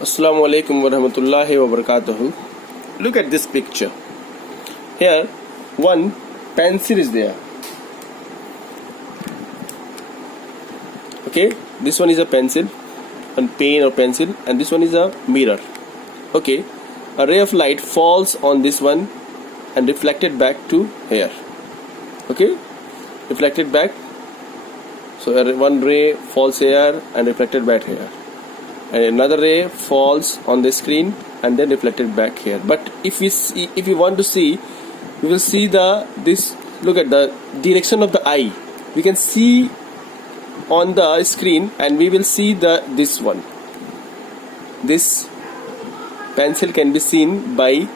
Assalamu alaikum warahmatullahi wabarakatuh. Look at this picture. Here, one pencil is there. Okay, this one is a pencil, a pen or pencil, and this one is a mirror. Okay, a ray of light falls on this one and reflected back to here. Okay, reflected back. So one ray falls here and reflected back here, and another ray falls on the screen and then reflected back here. But if we want to see, we will see this. Look at the direction of the eye. We can see on the screen, and we will see this one. This pencil can be seen by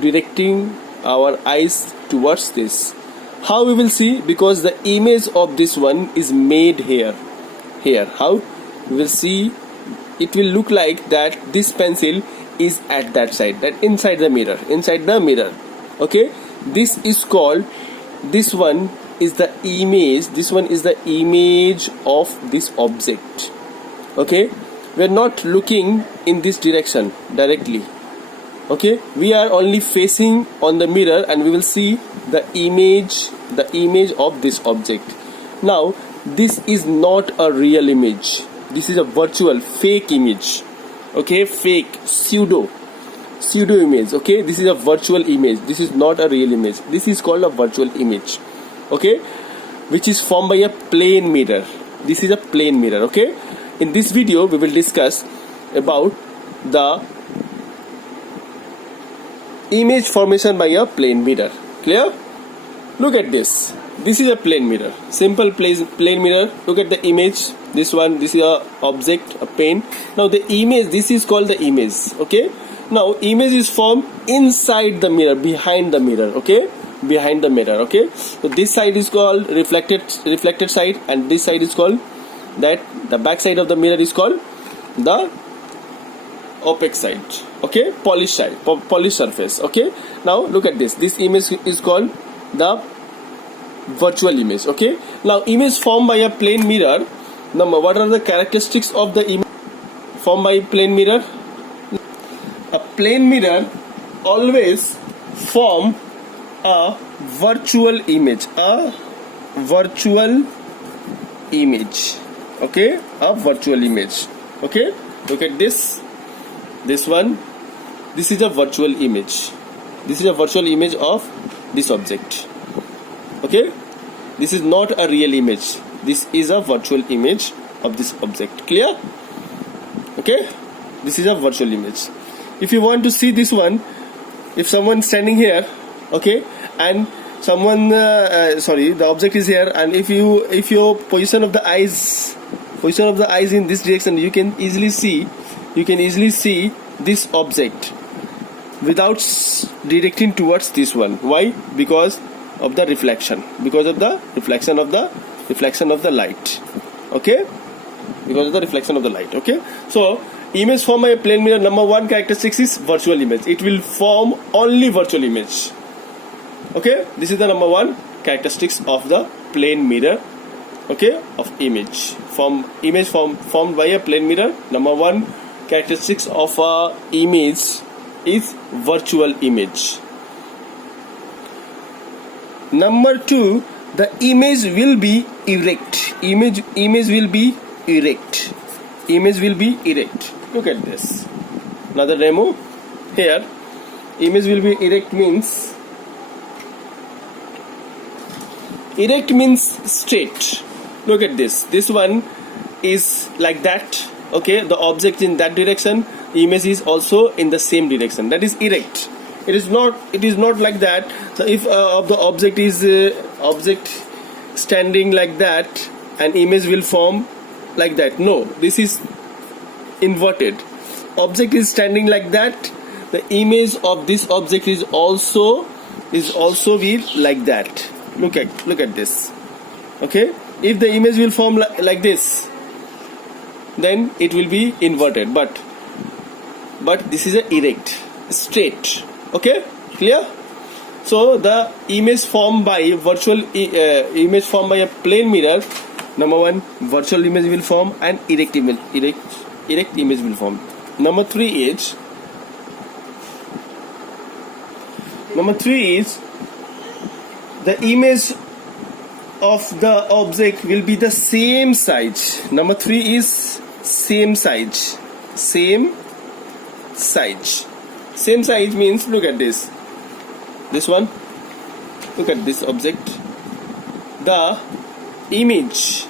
directing our eyes towards this. How we will see? Because the image of this one is made here. How we will see? It will look like that this pencil is at that side, that inside the mirror. Okay, this is called, this one is the image, this one is the image of this object. Okay, we are not looking in this direction directly. Okay, we are only facing on the mirror, and we will see the image of this object. Now this is not a real image. This is a virtual, fake image. Okay, fake, pseudo image. Okay, this is a virtual image. This is not a real image. This is called a virtual image. Okay, which is formed by a plane mirror. This is a plane mirror. Okay, in this video we will discuss about the image formation by a plane mirror. Clear? Look at this. This is a plane mirror, simple plane mirror. Look at the image. This one, this is a object, a pen. Now the image, this is called the image. Okay, now image is formed inside the mirror, behind the mirror. Okay, behind the mirror. Okay, so this side is called reflected side, and this side is called, that the back side of the mirror is called the opaque side. Okay, polished side, polished surface. Okay, now look at this. This image is called the virtual image. Okay, now image formed by a plane mirror. Now what are the characteristics of the image formed by plane mirror? A plane mirror always form a virtual image. Okay, a virtual image. Okay, look at this one. This is a virtual image. This is a virtual image of this object. Okay, this is not a real image. This is a virtual image of this object. Clear? Okay, this is a virtual image. If you want to see this one, if someone standing here, okay, and someone the object is here, and if your position of the eyes in this direction, you can easily see this object without directing towards this one. Why? Because of the reflection, of the light. Okay, because of the reflection of the light. Okay, so image formed by a plane mirror, number one characteristic is virtual image. It will form only virtual image. Okay, this is the number one characteristics of the plane mirror. Okay, of image formed by a plane mirror. Number one characteristics of a image is virtual image. Number two, the image will be erect. Image will be erect. Look at this. Another demo here. Image will be erect means straight. Look at this. This one is like that. Okay, the object in that direction. Image is also in the same direction. That is erect. It is not like that. So if the object is standing like that, an image will form like that. No, this is inverted. Object is standing like that. The image of this object is also be like that. Look at this. Okay, if the image will form like this, then it will be inverted. But this is a erect, straight. Okay, clear? So the image formed by a plane mirror, number one, virtual image will form, and erect image will form. Number three is the image of the object will be the same size. Number three is same size. Same size. Same size means, look at this. This one. Look at this object. The image.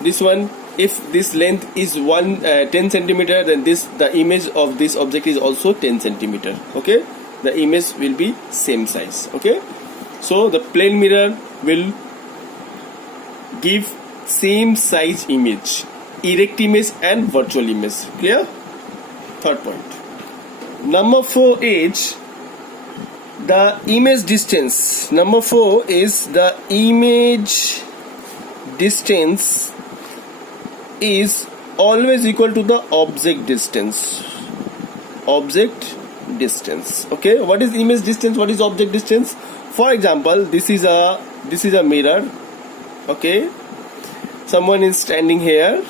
This one. If this length is 10 centimeter, then the image of this object is also 10 centimeter. Okay. The image will be same size. Okay. So the plane mirror will give same size image, erect image and virtual image. Clear? Third point. Number 4 is the image distance. Number 4 is the image distance is always equal to the object distance. Object distance. Okay, what is image distance? What is object distance? For example, this is a mirror. Okay, someone is standing here.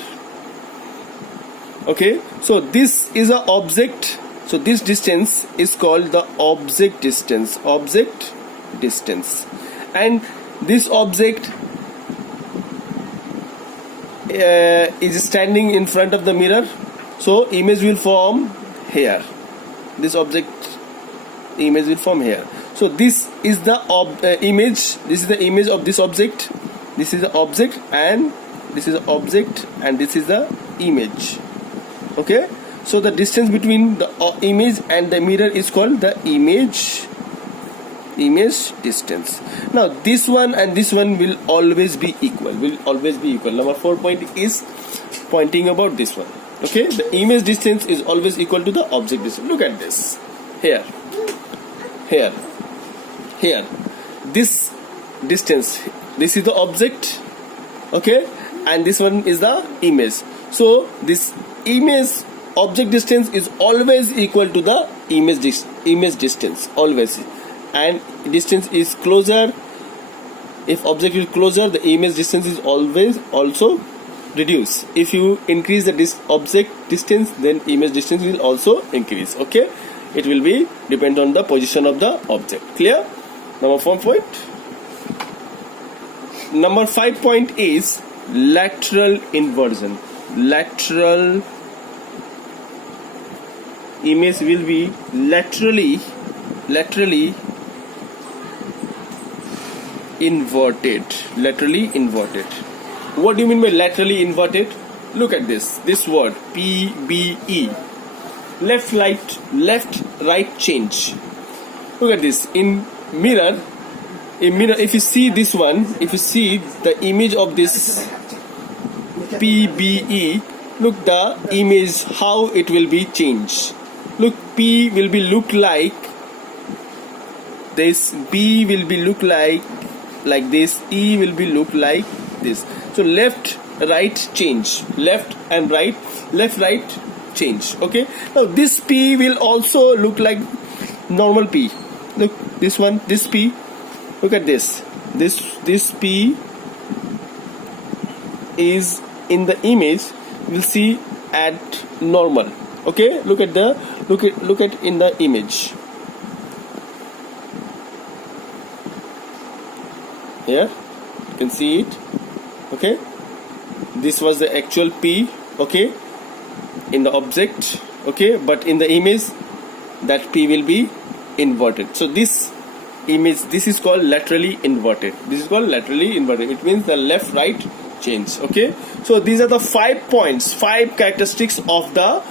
Okay, so this is a object. So this distance is called the object distance. Object distance. And this object is standing in front of the mirror. So image will form here. This object image will form here. So this is the image. This is the image of this object. This is the object, and this is the object, and this is the image. Okay. So the distance between the image and the mirror is called the image distance. Now this one and this one will always be equal. Number 4 point is pointing about this one. Okay, the image distance is always equal to the object distance. Look at this. Here. This distance. This is the object. Okay, and this one is the image. So this image object distance is always equal to the image distance, always, and distance is closer. If object is closer, the image distance is always also reduce. If you increase the object distance, then image distance will also increase. Okay, it will be depend on the position of the object. Clear? Number 4 point. Number 5 point is lateral inversion. Lateral image will be laterally inverted. What do you mean by laterally inverted? Look at this word PBE, left right change. Look at this. In mirror, if you see this one, if you see the image of this PBE, look the image how it will be changed. Look, P will be look like this, B will be look like this, E will be look like this. So left right change, left right change. Okay, now this P will also look like normal P. Look, this one, this P, look at this P is in the image, we'll see at normal. Okay, look at in the image. Here you can see it. Okay, this was the actual P. Okay, in the object. Okay, but in the image that P will be inverted. So this image, this is called laterally inverted. It means the left right change. Okay, so these are the 5 points, 5 characteristics of the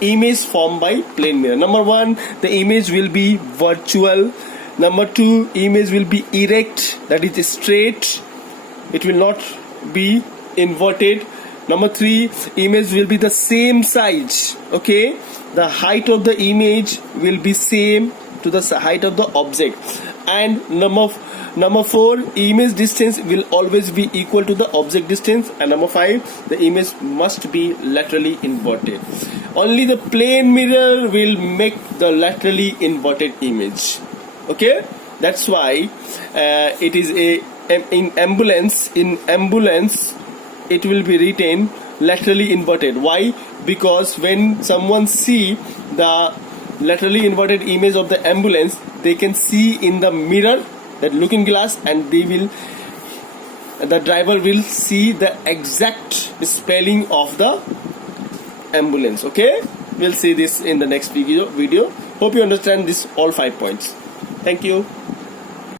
image formed by plane mirror. Number 1, the image will be virtual. Number 2, image will be erect, that is straight. It will not be inverted. Number 3, image will be the same size. Okay, the height of the image will be same to the height of the object. And number 4, image distance will always be equal to the object distance. And number 5, the image must be laterally inverted. Only the plane mirror will make the laterally inverted image. Okay, that's why it is in ambulance it will be written laterally inverted. Why? Because when someone see the laterally inverted image of the ambulance, they can see in the mirror, that looking glass, and the driver will see the exact spelling of the ambulance. Okay, we'll see this in the next video. Hope you understand this all 5 points. Thank you.